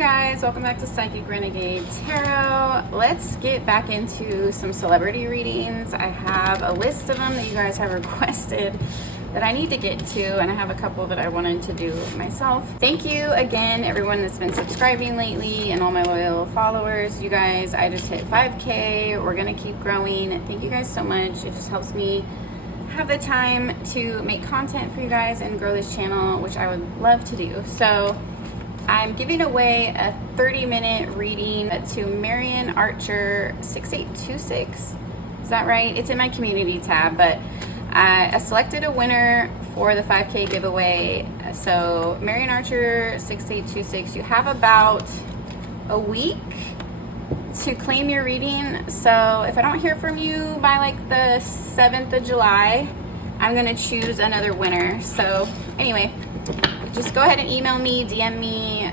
guys, welcome back to Psychic Renegade Tarot. Let's get back into some celebrity readings. I have a list of them that you guys have requested that I need to get to, and I have a couple that I wanted to do myself. Thank you again, everyone that's been subscribing lately and all my loyal followers. You guys, I just hit 5K. We're gonna keep growing. Thank you guys so much. It just helps me have the time to make content for you guys and grow this channel, which I would love to do. So I'm giving away a 30-minute reading to Marion Archer 6826. Is that right? It's in my community tab, but I selected a winner for the 5K giveaway. So Marion Archer 6826, you have about a week to claim your reading. So if I don't hear from you by like the 7th of July, I'm gonna choose another winner. So anyway, just go ahead and email me, DM me,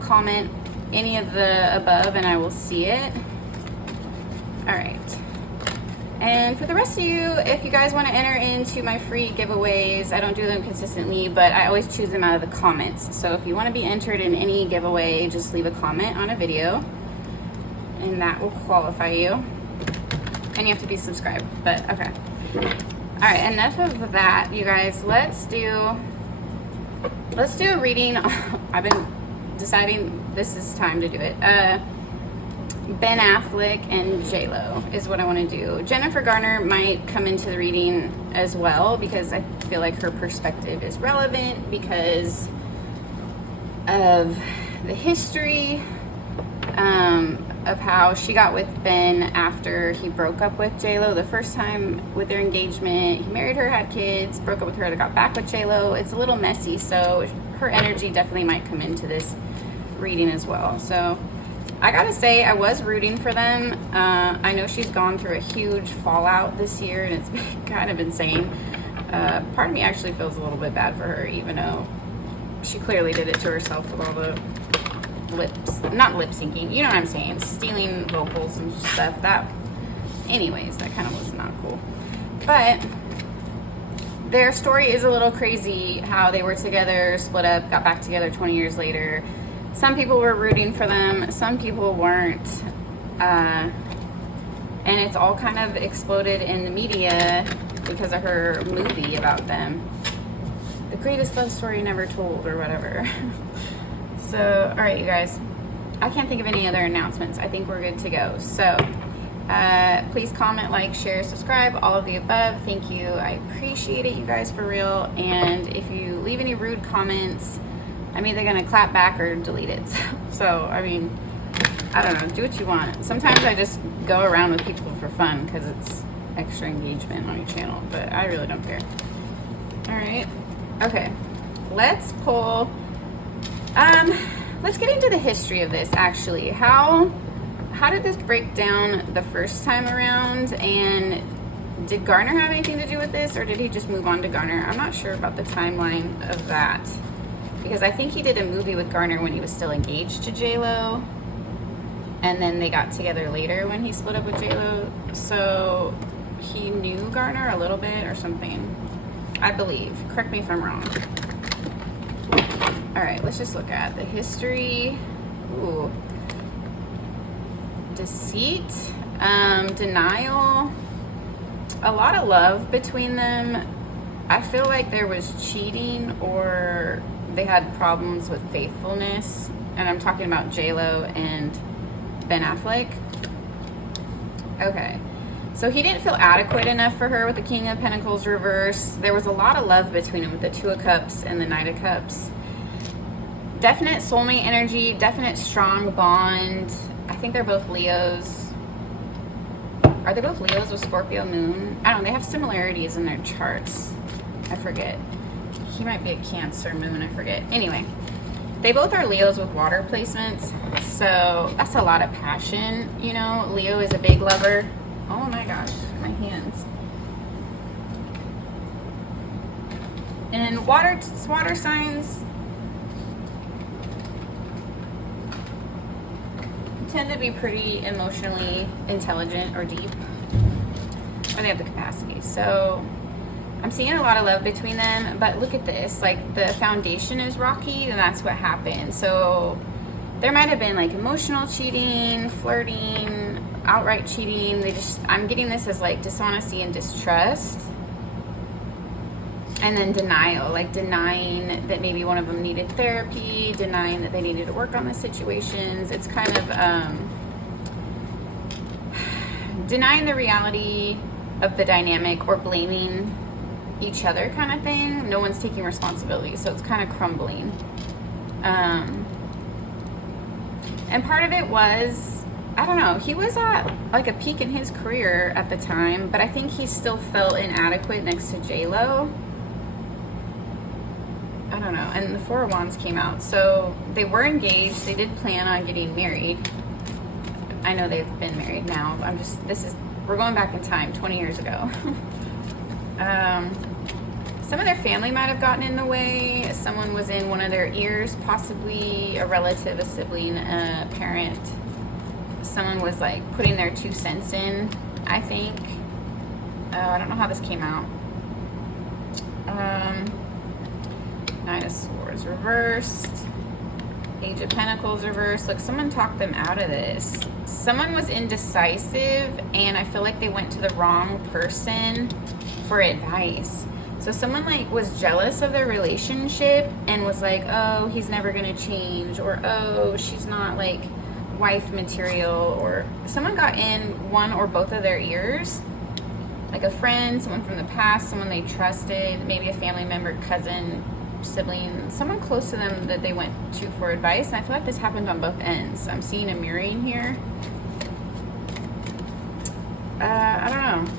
comment any of the above, and I will see it. All right. And for the rest of you, if you guys want to enter into my free giveaways, I don't do them consistently, but I always choose them out of the comments. So if you want to be entered in any giveaway, just leave a comment on a video, and that will qualify you. And you have to be subscribed, but okay. All right, enough of that, you guys. Let's do a reading. I've been deciding this is time to do it. Ben Affleck and JLo is what I want to do. Jennifer Garner might come into the reading as well because I feel like her perspective is relevant because of the history of how she got with Ben after he broke up with JLo the first time with their engagement. He married her, had kids, broke up with her, they got back with JLo. It's a little messy, so her energy definitely might come into this reading as well. So I gotta say, I was rooting for them. I know she's gone through a huge fallout this year, and it's been kind of insane. Part of me actually feels a little bit bad for her, even though she clearly did it to herself with all the not lip syncing, you know what I'm saying, stealing vocals and stuff. That, anyways, that kind of was not cool. But their story is a little crazy, how they were together, split up, got back together 20 years later. Some people were rooting for them, some people weren't. And it's all kind of exploded in the media because of her movie about them. The greatest love story never told, or whatever. So, all right, you guys. I can't think of any other announcements. I think we're good to go. So, please comment, like, share, subscribe, all of the above. Thank you. I appreciate it, you guys, for real. And if you leave any rude comments, I'm either gonna clap back or delete it. So, I mean, I don't know. Do what you want. Sometimes I just go around with people for fun because it's extra engagement on your channel, but I really don't care. All right. Okay. Let's pull. Let's get into the history of this, actually. How did this break down the first time around, and did Garner have anything to do with this, or did he just move on to Garner? I'm not sure about the timeline of that, because I think he did a movie with Garner when he was still engaged to JLo, and then they got together later when he split up with JLo, so he knew Garner a little bit or something, I believe. Correct me if I'm wrong. All right, let's just look at the history. Ooh. Deceit, denial, a lot of love between them. I feel like there was cheating, or they had problems with faithfulness. And I'm talking about JLo and Ben Affleck. Okay. So he didn't feel adequate enough for her with the King of Pentacles reverse. There was a lot of love between them with the Two of Cups and the Knight of Cups. Definite soulmate energy, definite strong bond. I think they're both Leos. Are they both Leos with Scorpio moon? I don't know, they have similarities in their charts. I forget. He might be a Cancer moon, I forget. Anyway, they both are Leos with water placements. So that's a lot of passion, you know. Leo is a big lover. Oh my gosh, my hands. And water signs tend to be pretty emotionally intelligent or deep, or they have the capacity. So I'm seeing a lot of love between them, but look at this, like the foundation is rocky, and that's what happened. So there might have been like emotional cheating, flirting, outright cheating. I'm getting this as like dishonesty and distrust. And then denial, like denying that maybe one of them needed therapy, denying that they needed to work on the situations. It's kind of denying the reality of the dynamic or blaming each other kind of thing. No one's taking responsibility, so it's kind of crumbling. And part of it was, I don't know, he was at like a peak in his career at the time, but I think he still felt inadequate next to JLo. I don't know. And the Four of Wands came out. So they were engaged. They did plan on getting married. I know they've been married now. We're going back in time, 20 years ago. Some of their family might have gotten in the way. Someone was in one of their ears, possibly a relative, a sibling, a parent. Someone was like putting their 2 cents in, I think. I don't know how this came out. Nine of Swords reversed. Page of Pentacles reversed. Look, someone talked them out of this. Someone was indecisive, and I feel like they went to the wrong person for advice. So someone like was jealous of their relationship and was like, oh, he's never gonna change, or oh, she's not like wife material, or someone got in one or both of their ears, like a friend, someone from the past, someone they trusted, maybe a family member, cousin, sibling, someone close to them that they went to for advice. And I feel like this happened on both ends. I'm seeing a mirroring here. I don't know.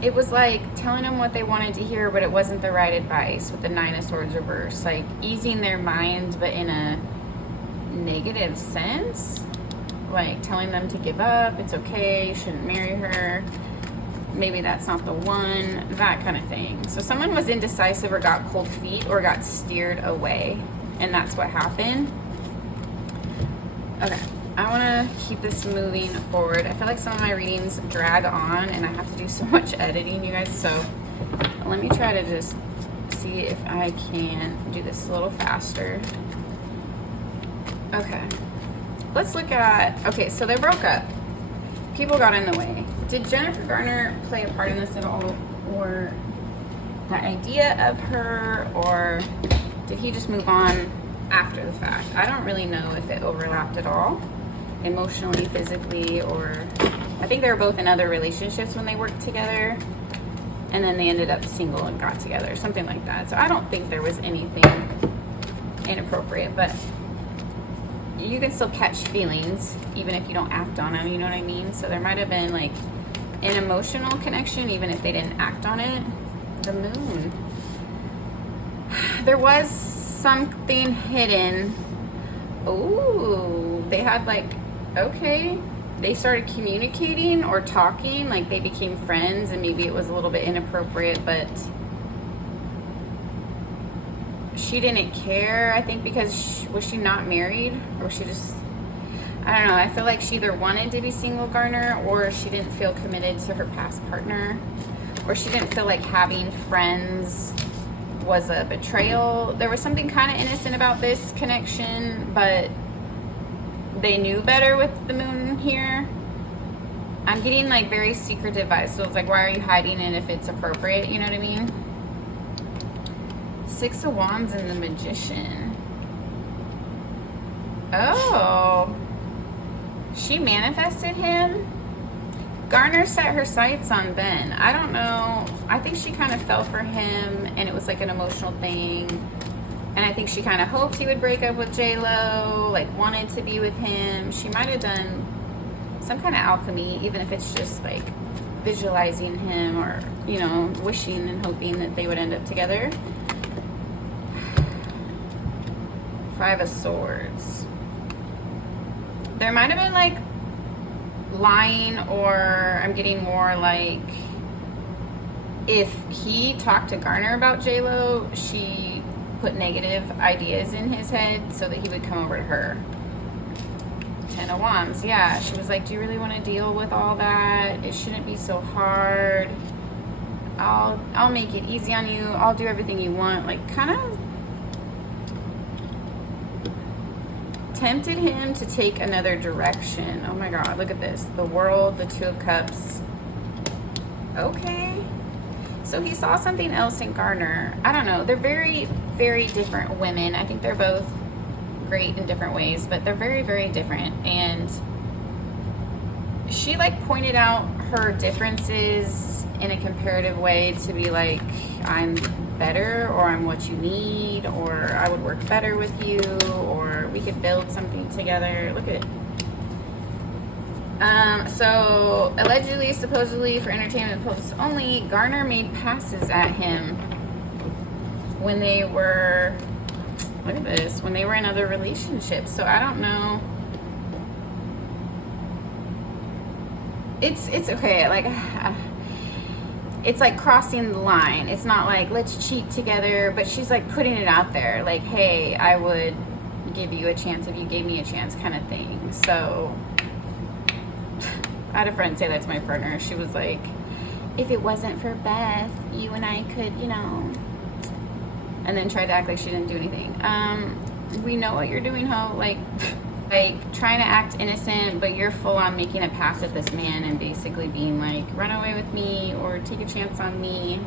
It was like telling them what they wanted to hear, but it wasn't the right advice with the Nine of Swords reverse. Like easing their minds, but in a negative sense. Like telling them to give up, it's okay, you shouldn't marry her. Maybe that's not the one, that kind of thing. So someone was indecisive or got cold feet or got steered away, and that's what happened. Okay, I want to keep this moving forward. I feel like some of my readings drag on and I have to do so much editing, you guys, so let me try to just see if I can do this a little faster. Okay, let's look at, okay, so they broke up. People got in the way. Did Jennifer Garner play a part in this at all? Or the idea of her? Or did he just move on after the fact? I don't really know if it overlapped at all. Emotionally, physically, or... I think they were both in other relationships when they worked together. And then they ended up single and got together. Something like that. So I don't think there was anything inappropriate. But you can still catch feelings even if you don't act on them, you know what I mean? So there might have been like an emotional connection even if they didn't act on it. The Moon. There was something hidden. Ooh, they had like, okay, they started communicating or talking, like they became friends, and maybe it was a little bit inappropriate, but she didn't care, I think, because was she not married, or she just, I don't know, I feel like she either wanted to be single, Garner, or she didn't feel committed to her past partner, or she didn't feel like having friends was a betrayal. There was something kind of innocent about this connection, but they knew better with the Moon here. I'm getting like very secretive vibes, so it's like, why are you hiding it if it's appropriate, you know what I mean? Six of Wands and the Magician. Oh, she manifested him. Garner set her sights on Ben. I don't know. I think she kind of fell for him, and it was like an emotional thing. And I think she kind of hoped he would break up with JLo, like wanted to be with him. She might have done some kind of alchemy, even if it's just like visualizing him or, you know, wishing and hoping that they would end up together. Five of Swords. There might have been like lying, or I'm getting more like if he talked to Garner about JLo, she put negative ideas in his head so that he would come over to her. Ten of Wands. Yeah, she was like, do you really want to deal with all that? It shouldn't be so hard. I'll make it easy on you. I'll do everything you want. Like kind of tempted him to take another direction. Oh my God, look at this. The World, the Two of Cups. Okay. So he saw something else in Garner. I don't know. They're very, very different women. I think they're both great in different ways, but they're very, very different. And she like pointed out her differences in a comparative way to be like, I'm better, or I'm what you need, or I would work better with you, or we could build something together. Look at it. So allegedly, supposedly, for entertainment purposes only, Garner made passes at him when they were, look at this, when they were in other relationships. So I don't know. It's okay. Like, it's like crossing the line. It's not like, let's cheat together, but she's like putting it out there. Like, hey, I would give you a chance if you gave me a chance, kind of thing. So I had a friend say that to my partner. She was like, if it wasn't for Beth, you and I could, you know, and then tried to act like she didn't do anything. We know what you're doing, ho. Like trying to act innocent, but you're full on making a pass at this man and basically being like, run away with me or take a chance on me.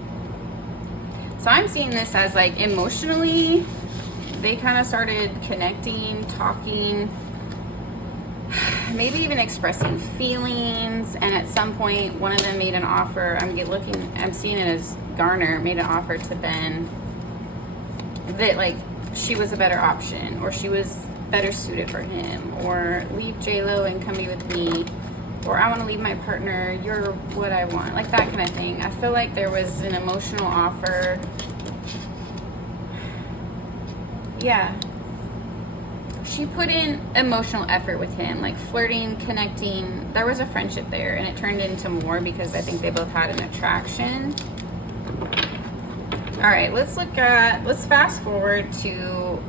So I'm seeing this as like emotionally, they kind of started connecting, talking, maybe even expressing feelings. And at some point, one of them made an offer. I'm seeing it as Garner made an offer to Ben that like she was a better option, or she was better suited for him, or leave JLo and come be with me, or I want to leave my partner, you're what I want, like that kind of thing. I feel like there was an emotional offer. Yeah, she put in emotional effort with him, like flirting, connecting. There was a friendship there, and it turned into more because I think they both had an attraction. All right, let's fast forward to,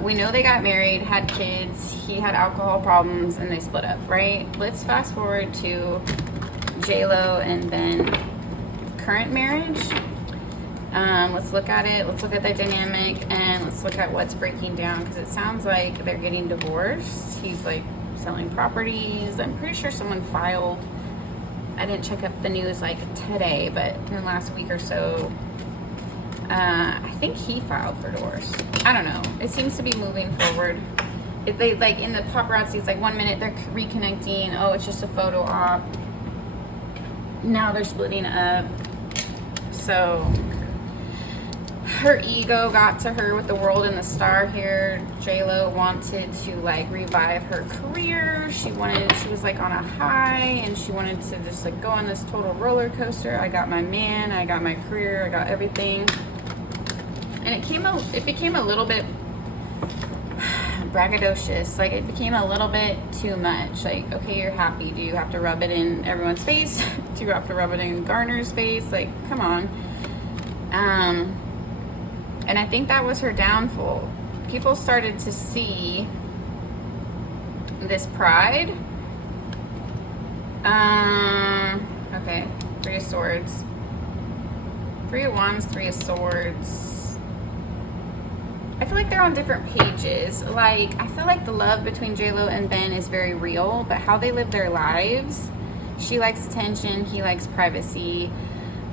we know they got married, had kids, he had alcohol problems, and they split up, right? Let's fast forward to JLo and Ben current marriage. Let's look at it, let's look at their dynamic, and let's look at what's breaking down, because it sounds like they're getting divorced. He's like selling properties. I'm pretty sure someone filed. I didn't check up the news like today, but in the last week or so, I think he filed for divorce. I don't know. It seems to be moving forward. They like in the paparazzi, it's like 1 minute they're reconnecting. Oh, it's just a photo op. Now they're splitting up. So her ego got to her with the World and the Star here. JLo wanted to like revive her career. She was like on a high, and she wanted to just like go on this total roller coaster. I got my man, I got my career, I got everything. And it became a little bit braggadocious. Like it became a little bit too much. Like, okay, you're happy. Do you have to rub it in everyone's face? Do you have to rub it in Garner's face? Like, come on. And I think that was her downfall. People started to see this pride. Okay, 3 of Swords. 3 of Wands, 3 of Swords. I feel like they're on different pages. Like, I feel like the love between JLo and Ben is very real, but how they live their lives, she likes attention, he likes privacy.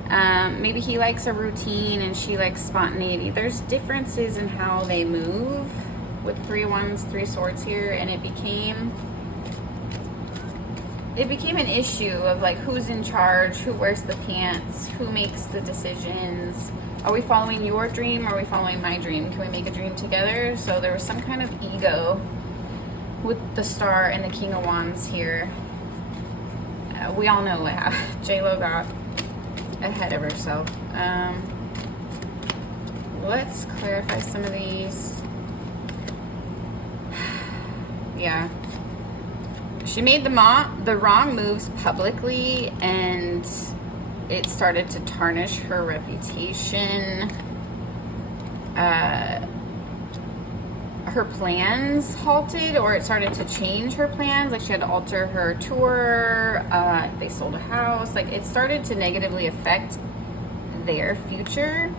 Maybe he likes a routine and she likes spontaneity. There's differences in how they move with 3 of Wands, 3 of Swords here, and it became an issue of like who's in charge, who wears the pants, who makes the decisions. Are we following your dream or are we following my dream? Can we make a dream together? So there was some kind of ego with the Star and the King of Wands here. We all know what JLo got ahead of herself. Let's clarify some of these. Yeah. She made the wrong moves publicly, and it started to tarnish her reputation. Her plans halted, or it started to change her plans. Like she had to alter her tour. They sold a house. Like it started to negatively affect their future.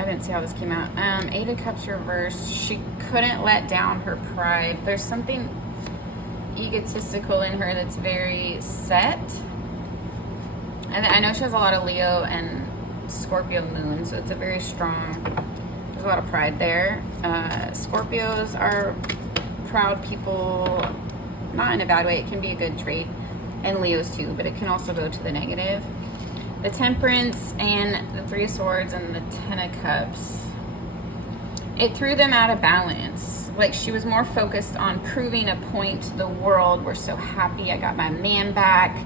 I didn't see how this came out. Eight of Cups reversed. She couldn't let down her pride. There's something egotistical in her that's very set. And I know she has a lot of Leo and Scorpio moon, so it's a very strong, there's a lot of pride there. Scorpios are proud people, not in a bad way. It can be a good trait. And Leos too, but it can also go to the negative. The Temperance and the Three of Swords and the Ten of Cups, it threw them out of balance. Like, she was more focused on proving a point to the world. We're so happy I got my man back.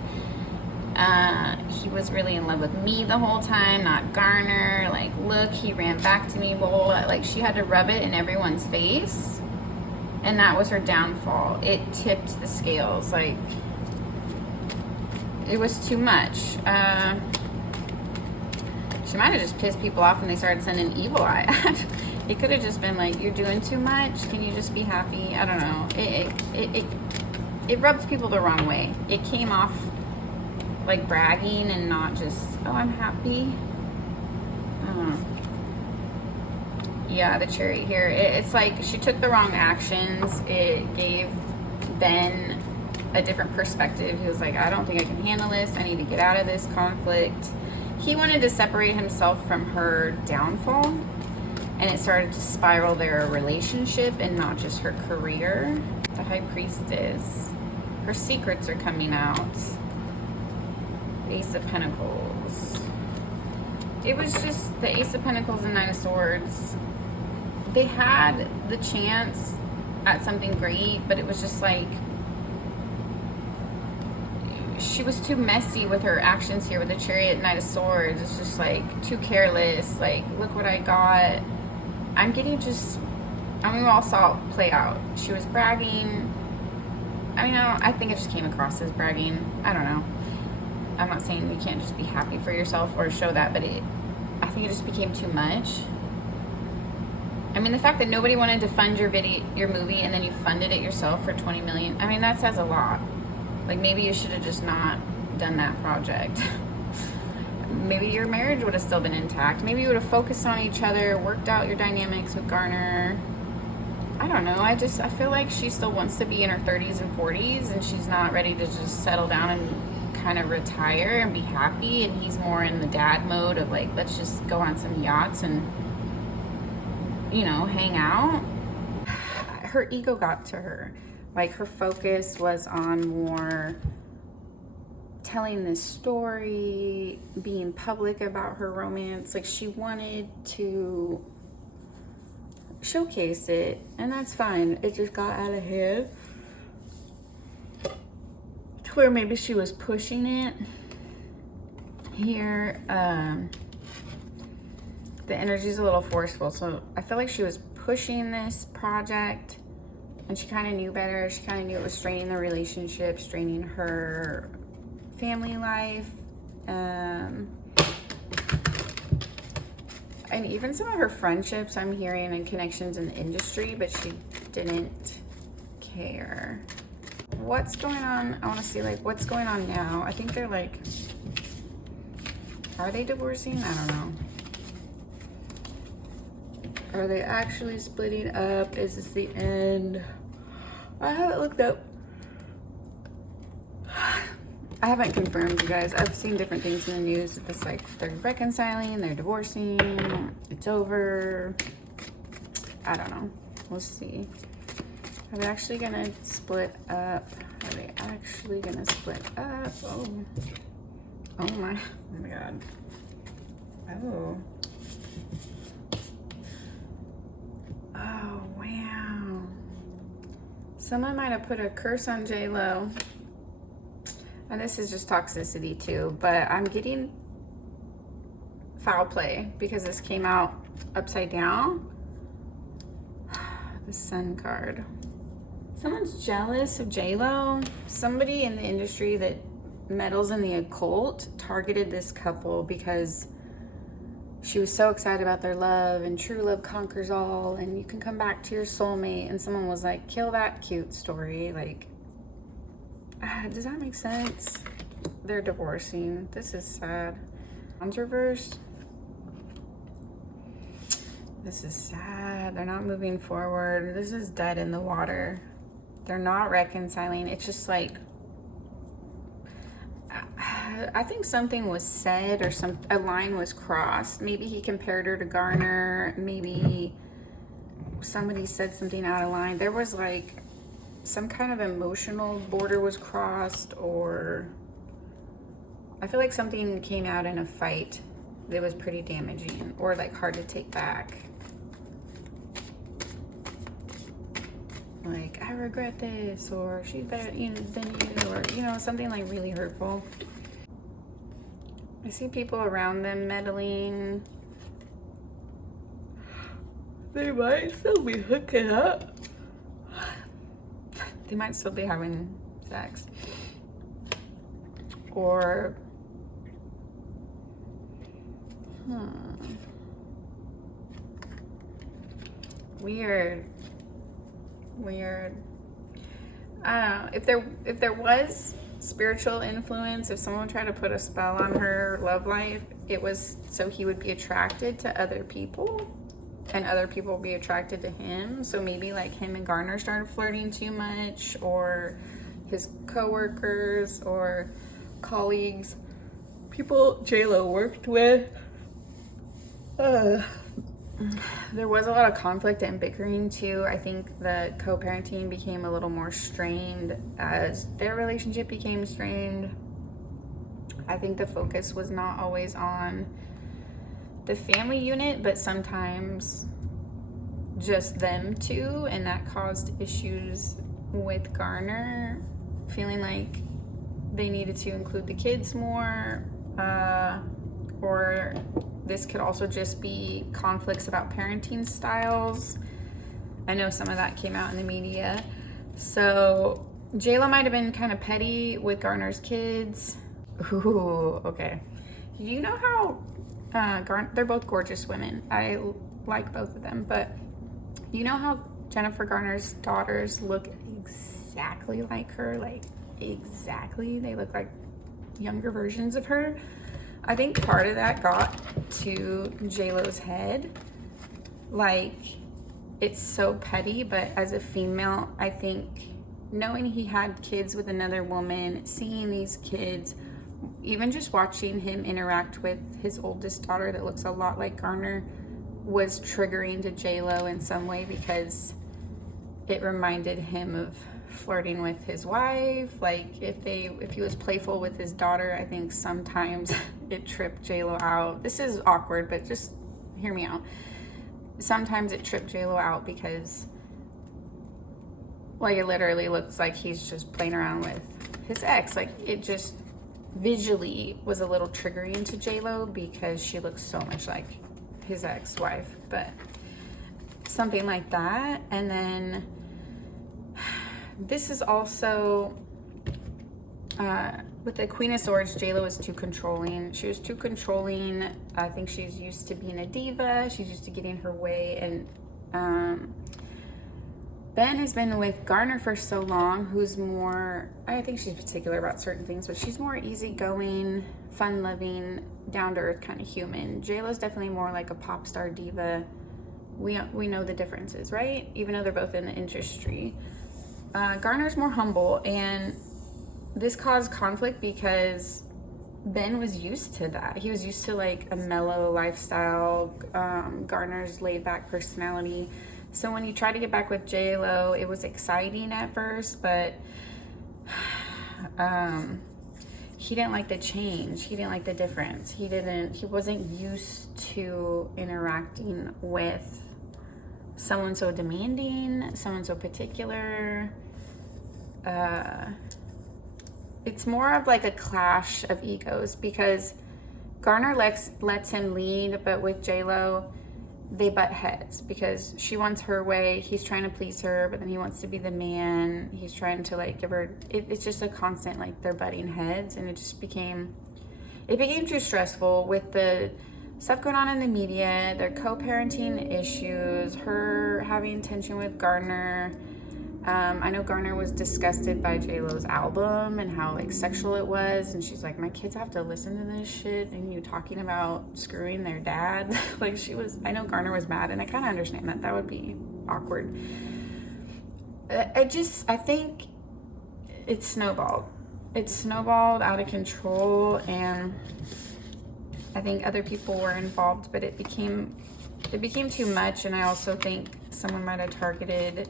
He was really in love with me the whole time, not Garner. Like, look, he ran back to me, blah, blah, blah. Like, she had to rub it in everyone's face. And that was her downfall. It tipped the scales. Like, it was too much. She might have just pissed people off and they started sending evil eye. It could have just been like, you're doing too much. Can you just be happy? I don't know. It rubs people the wrong way. It came off like bragging and not just, oh, I'm happy. Yeah, the Chariot here. It's like she took the wrong actions. It gave Ben a different perspective. He was like, I don't think I can handle this. I need to get out of this conflict. He wanted to separate himself from her downfall, and it started to spiral their relationship and not just her career. The High Priestess, her secrets are coming out. Ace of Pentacles. It was just the Ace of Pentacles and Nine of Swords. They had the chance at something great, but it was just like, she was too messy with her actions here with the Chariot, Knight of Swords. It's just like too careless. Like, look what I got. I'm getting just, I mean, we all saw it play out. She was bragging. I mean, I think it just came across as bragging. I don't know. I'm not saying you can't just be happy for yourself or show that, but I think it just became too much. I mean, the fact that nobody wanted to fund your movie, and then you funded it yourself for $20 million. I mean, that says a lot. Like, maybe you should have just not done that project. Maybe your marriage would have still been intact. Maybe you would have focused on each other, worked out your dynamics with Garner. I don't know. I feel like she still wants to be in her 30s and 40s, and she's not ready to just settle down and kind of retire and be happy. And he's more in the dad mode of like, let's just go on some yachts and, you know, hang out. Her ego got to her. Like, her focus was on more telling this story, being public about her romance. Like, she wanted to showcase it, and that's fine. It just got out of hand to where maybe she was pushing it. Here, the energy's a little forceful, so I feel like she was pushing this project, and she kind of knew better. She kind of knew it was straining the relationship, straining her family life, and even some of her friendships I'm hearing, and connections in the industry, but she didn't care. What's going on? I want to see, like, what's going on now. I think they're like, are they divorcing? I don't know. Are they actually splitting up? Is this the end? I haven't looked up. I haven't confirmed, you guys. I've seen different things in the news. It's like they're reconciling, they're divorcing, it's over. I don't know. We'll see. Are they actually gonna split up? Are they actually gonna split up? Oh. Oh my God. Oh. Oh, wow. Someone might have put a curse on JLo. And this is just toxicity too, but I'm getting foul play because this came out upside down. The Sun card. Someone's jealous of JLo. Somebody in the industry that meddles in the occult targeted this couple because she was so excited about their love, and true love conquers all, and you can come back to your soulmate. And someone was like, kill that cute story. Like, does that make sense? They're divorcing. This is sad. One's reversed. This is sad. They're not moving forward. This is dead in the water. They're not reconciling. It's just like, I think something was said or a line was crossed. Maybe he compared her to Garner. Maybe somebody said something out of line. There was like some kind of emotional border was crossed, or I feel like something came out in a fight that was pretty damaging or like hard to take back. Like, I regret this, or she's better than you, or, you know, something like really hurtful. I see people around them meddling. They might still be hooking up. They might still be having sex. Or, weird. I don't know. If there was spiritual influence, if someone tried to put a spell on her love life, it was so he would be attracted to other people and other people would be attracted to him. So maybe like him and Garner started flirting too much, or his coworkers or colleagues, people JLo worked with. There was a lot of conflict and bickering too. I think the co-parenting became a little more strained as their relationship became strained. I think the focus was not always on the family unit, but sometimes just them two, and that caused issues with Garner feeling like they needed to include the kids more, or this could also just be conflicts about parenting styles. I know some of that came out in the media. So JLo might have been kind of petty with Garner's kids. Ooh, okay. You know how they're both gorgeous women. I like both of them, but you know how Jennifer Garner's daughters look exactly like her? Like, exactly. They look like younger versions of her. I think part of that got to JLo's head. Like, it's so petty, but as a female, I think knowing he had kids with another woman, seeing these kids, even just watching him interact with his oldest daughter that looks a lot like Garner was triggering to JLo in some way, because it reminded him of flirting with his wife. Like, if he was playful with his daughter, I think sometimes it tripped JLo out. This is awkward, but just hear me out. Sometimes it tripped JLo out because, like, it literally looks like he's just playing around with his ex. Like, it just visually was a little triggering to JLo because she looks so much like his ex-wife. But something like that. And then this is also with the Queen of Swords, JLo was too controlling. She was too controlling. I think she's used to being a diva. She's used to getting her way. And Ben has been with Garner for so long, who's more, I think she's particular about certain things, but she's more easygoing, fun-loving, down-to-earth kind of human. JLo's definitely more like a pop star diva. We know the differences, right? Even though they're both in the industry. Garner's more humble, and this caused conflict because Ben was used to that. He was used to like a mellow lifestyle, Garner's laid-back personality. So when he tried to get back with JLo, it was exciting at first, but he didn't like the change. He didn't like the difference. He wasn't used to interacting with someone so demanding, someone so particular. It's more of like a clash of egos because Garner lets him lead, but with JLo, they butt heads because she wants her way. He's trying to please her, but then he wants to be the man. He's trying to like give her, it's just a constant, like they're butting heads, and it became too stressful with the stuff going on in the media, their co-parenting issues, her having tension with Garner. I know Garner was disgusted by JLo's album and how like sexual it was, and she's like, my kids have to listen to this shit and you talking about screwing their dad. Like I know Garner was mad, and I kind of understand that. That would be awkward. I think it snowballed. It snowballed out of control, and I think other people were involved, but it became too much, and I also think someone might have targeted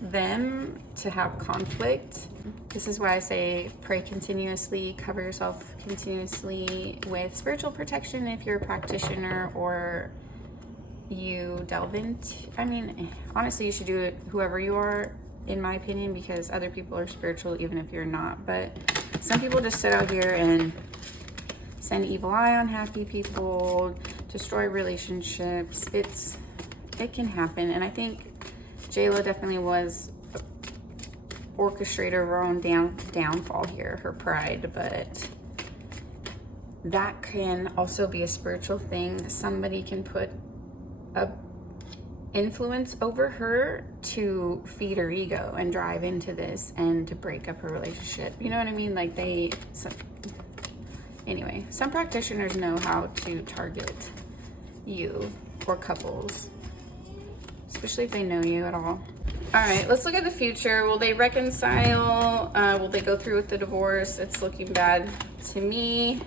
them to have conflict. This is why I say pray continuously, cover yourself continuously with spiritual protection if you're a practitioner or you delve into, I mean, honestly, you should do it whoever you are, in my opinion, because other people are spiritual even if you're not. But some people just sit out here and send evil eye on happy people, destroy relationships. It can happen, and I think JLo definitely was orchestrator of her own downfall here, her pride, but that can also be a spiritual thing. Somebody can put a influence over her to feed her ego and drive into this and to break up her relationship. You know what I mean? Like anyway, some practitioners know how to target you or couples, especially if they know you at all. All right, let's look at the future. Will they reconcile? Will they go through with the divorce? It's looking bad to me.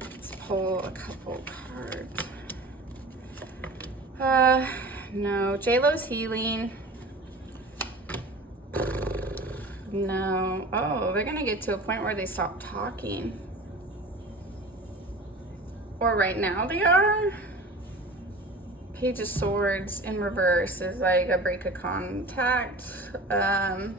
Let's pull a couple cards. No. JLo's healing. No. Oh, they're gonna get to a point where they stop talking. Or right now they are. Page of Swords in reverse is like a break of contact. Dang.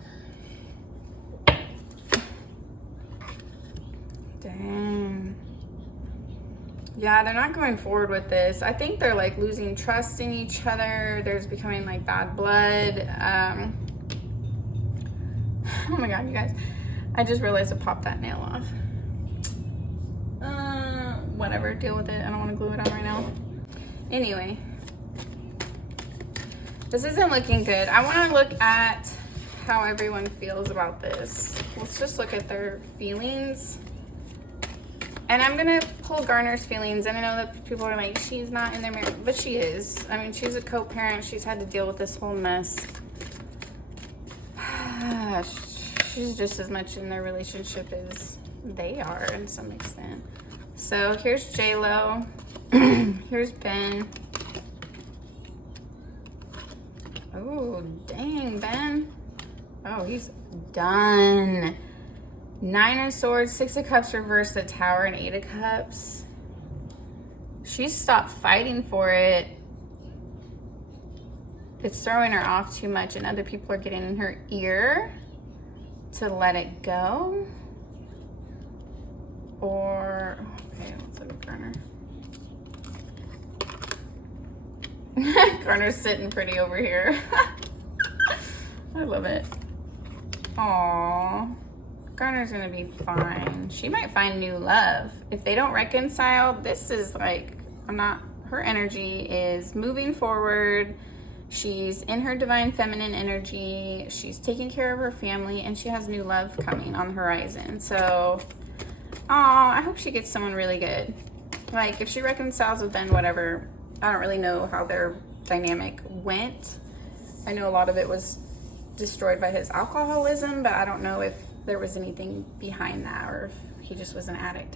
Yeah, they're not going forward with this. I think they're like losing trust in each other. There's becoming like bad blood. Oh my God, you guys. I just realized I popped that nail off. Whatever, deal with it. I don't want to glue it on right now. Anyway. This isn't looking good. I want to look at how everyone feels about this. Let's just look at their feelings. And I'm going to pull Garner's feelings. And I know that people are like, she's not in their marriage. But she is. I mean, she's a co-parent. She's had to deal with this whole mess. She's just as much in their relationship as they are in some extent. So here's JLo. Here's Ben. Oh, dang, Ben. Oh, he's done. 9 of Swords, 6 of Cups reversed, the Tower, and 8 of Cups. She's stopped fighting for it. It's throwing her off too much, and other people are getting in her ear to let it go. Or, okay, let's look at Garner. Garner's sitting pretty over here. I love it. Aww. Garner's gonna be fine. She might find new love. If they don't reconcile, this is like, her energy is moving forward. She's in her divine feminine energy. She's taking care of her family, and she has new love coming on the horizon. So, I hope she gets someone really good. Like, if she reconciles with Ben, whatever. I don't really know how their dynamic went. I know a lot of it was destroyed by his alcoholism, but I don't know if there was anything behind that or if he just was an addict.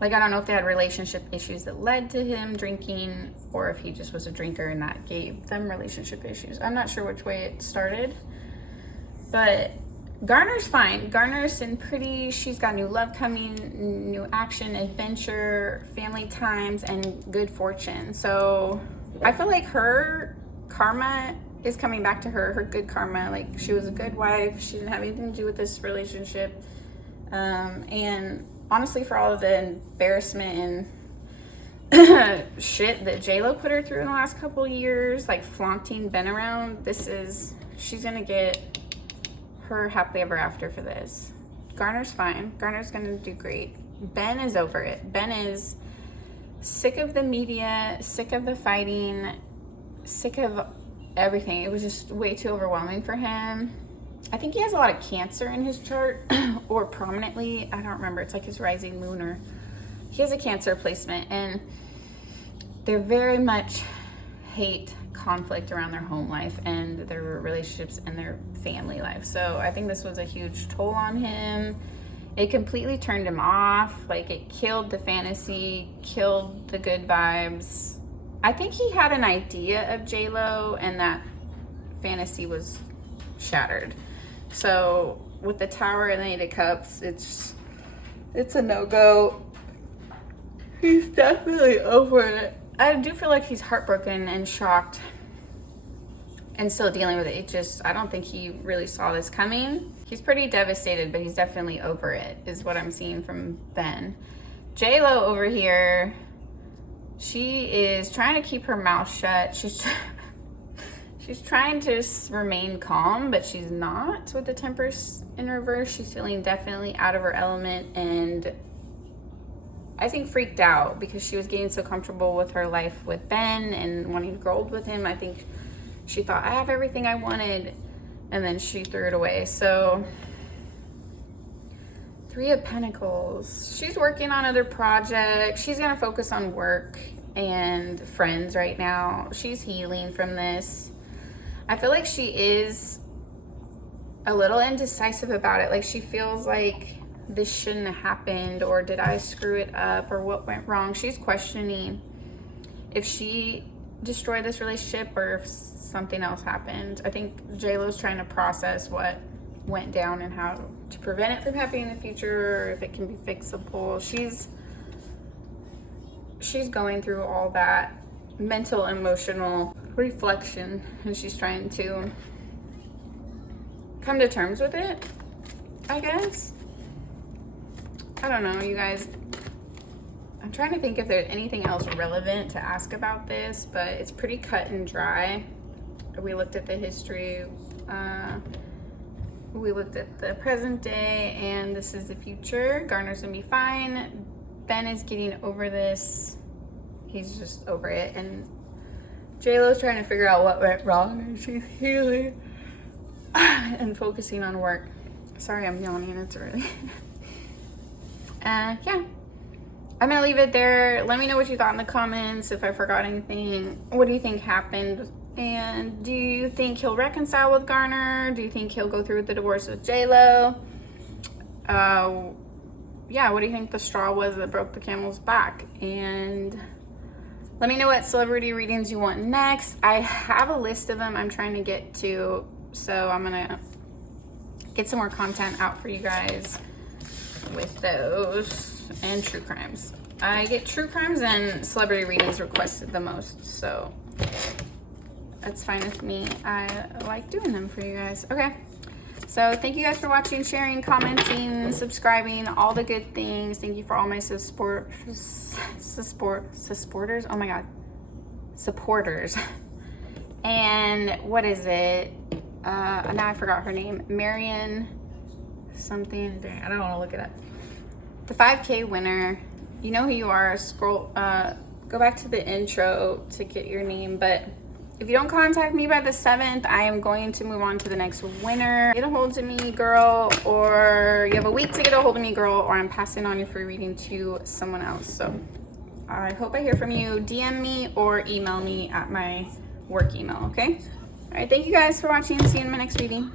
Like, I don't know if they had relationship issues that led to him drinking, or if he just was a drinker and that gave them relationship issues. I'm not sure which way it started, but Garner's fine. Garner's in pretty, she's got new love coming, new action, adventure, family times, and good fortune. So I feel like her karma is coming back to her, her good karma. Like, she was a good wife. She didn't have anything to do with this relationship. And honestly, for all of the embarrassment and shit that JLo put her through in the last couple years, like flaunting Ben around, she's gonna get her happily ever after for this. Garner's fine. Garner's gonna do great. Ben is over it. Ben is sick of the media, sick of the fighting, sick of everything. It was just way too overwhelming for him. I think he has a lot of Cancer in his chart, or prominently. I don't remember. It's like his rising moon, or he has a Cancer placement, and they're very much hate conflict around their home life and their relationships and their family life. So I think this was a huge toll on him. It completely turned him off. Like, it killed the fantasy, killed the good vibes. I think he had an idea of JLo, and that fantasy was shattered. So with the Tower and the Eight of Cups, it's a no-go. He's definitely over it. I do feel like he's heartbroken and shocked and still dealing with it. I don't think he really saw this coming. He's pretty devastated, but he's definitely over it, is what I'm seeing from Ben. JLo over here, she is trying to keep her mouth shut. She's trying to remain calm, but she's not with the Tempers in reverse. She's feeling definitely out of her element, and I think freaked out because she was getting so comfortable with her life with Ben and wanting to grow old with him. I think she thought, I have everything I wanted, and then she threw it away. So Three of Pentacles. She's working on other projects. She's gonna focus on work and friends right now. She's healing from this. I feel like she is a little indecisive about it. Like, she feels like this shouldn't have happened, or did I screw it up, or what went wrong. She's questioning if she destroyed this relationship or if something else happened. I think JLo's trying to process what went down and how to prevent it from happening in the future, or if it can be fixable. She's going through all that mental, emotional reflection, and she's trying to come to terms with it, I guess. I don't know, you guys. I'm trying to think if there's anything else relevant to ask about this, but it's pretty cut and dry. We looked at the history, we looked at the present day, and this is the future. Garner's gonna be fine. Ben is getting over this. He's just over it, and JLo's trying to figure out what went wrong, and she's healing and focusing on work. Sorry, I'm yawning, it's early. Yeah, I'm gonna leave it there. Let me know what you thought in the comments, if I forgot anything. What do you think happened? And do you think he'll reconcile with Garner? Do you think he'll go through with the divorce with JLo? Yeah, what do you think the straw was that broke the camel's back? And let me know what celebrity readings you want next. I have a list of them I'm trying to get to, so I'm gonna get some more content out for you guys with those, and true crimes. I get true crimes and celebrity readings requested the most, so that's fine with me. I like doing them for you guys. Okay, so thank you guys for watching, sharing, commenting, subscribing, all the good things. Thank you for all my supporters. Oh my god, supporters. And what is it? Now I forgot her name. Marion something. Dang, I don't want to look it up. The 5K winner. You know who you are. Scroll. Go back to the intro to get your name. But if you don't contact me by the 7th, I am going to move on to the next winner. Get a hold of me, girl, or you have a week to get a hold of me, girl, or I'm passing on your free reading to someone else. So I hope I hear from you. DM me or email me at my work email, okay? All right, thank you guys for watching. See you in my next reading.